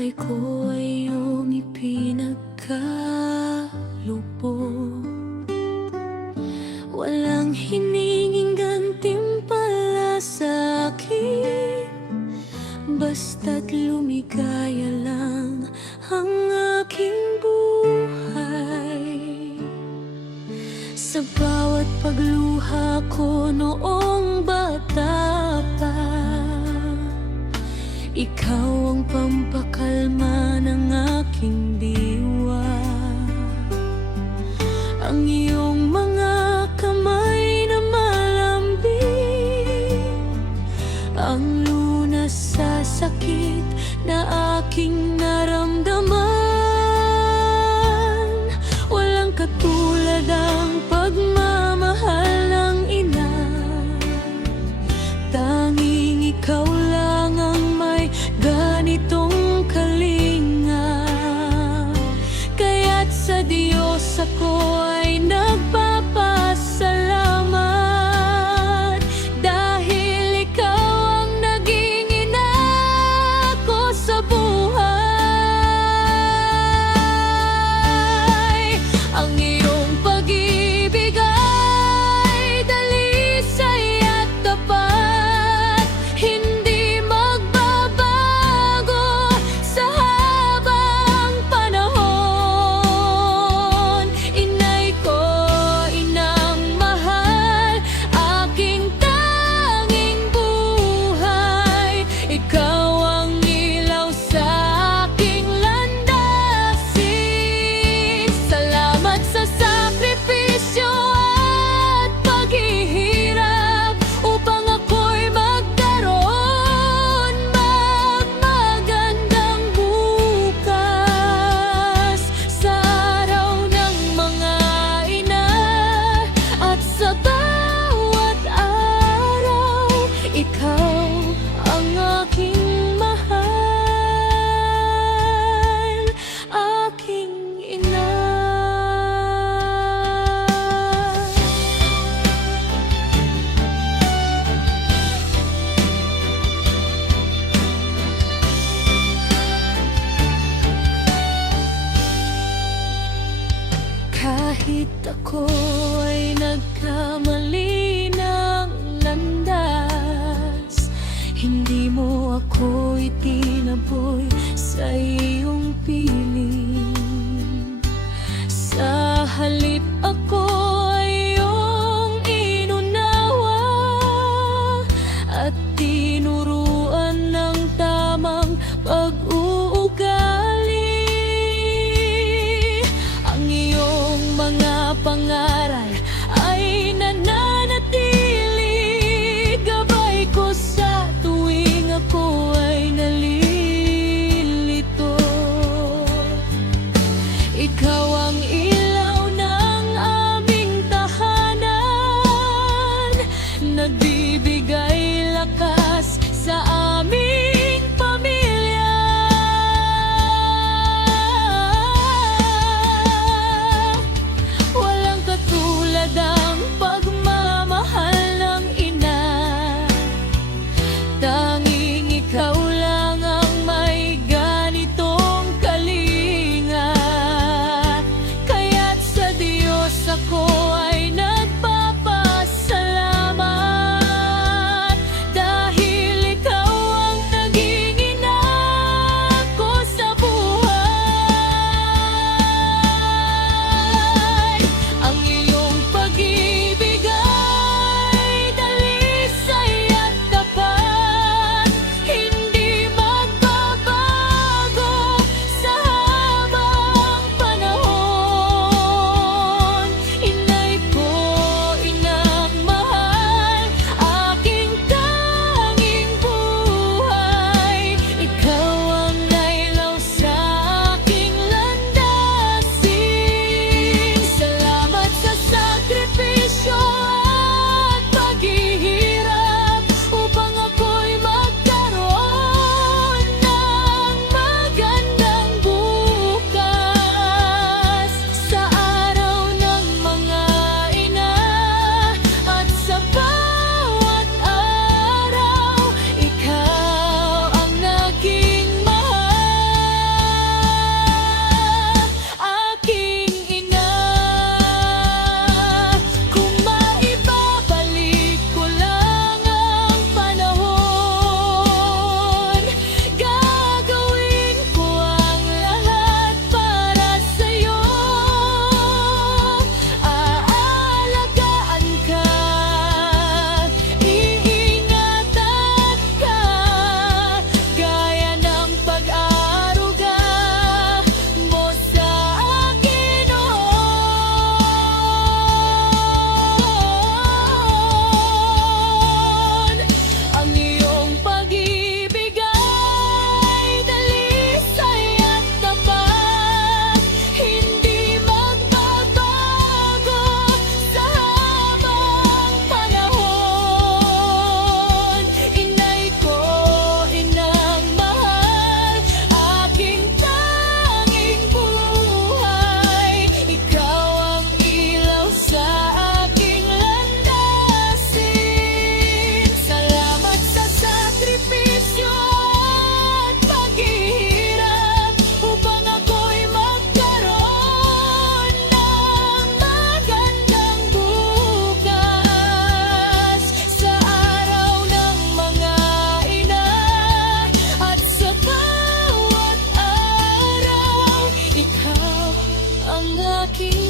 buhay ko ay iyong ipinagkaloob. Walang hininging gantimpala sa akin, basta't lumigaya lang ang aking buhay. Sa bawat pagluha ko noong bata pa, ikaw ang pampakalma ng aking diwa. Ang iyong mga kamay na malambing, ang lunas sa sakit na aking naramdaman. Walang katulad ang pagmamahal ng ina, tanging ikaw lang ang may ganitong kalinga. Kaya't sa Diyos ako ay nagpapasalamat, dahil ikaw ang naging ina ko sa buhay. Ang iyong pag-ibig ay dalisay at tapat, hindi magbabago sa habang panahon. Inay ko, inang mahal, aking tanging buhay. Ikaw ang ilaw sa aking landasin. Salamat sa sakripisyo at paghihirap upang ako'y magkaroon magandang bukas. Sa araw ng mga ina at sa bawat araw, ikaw ang aking mahal, aking ina. Kahit ako ay nagkamali ng landas, hindi mo ako itinaboy sa iyong piling. Sa halip ako ay iyong inunawa at tinuruan ng tamang pag-uugali. Ang iyong mga pangaral ay nananatili, gabay ko sa tuwing ako ay nalilito. aking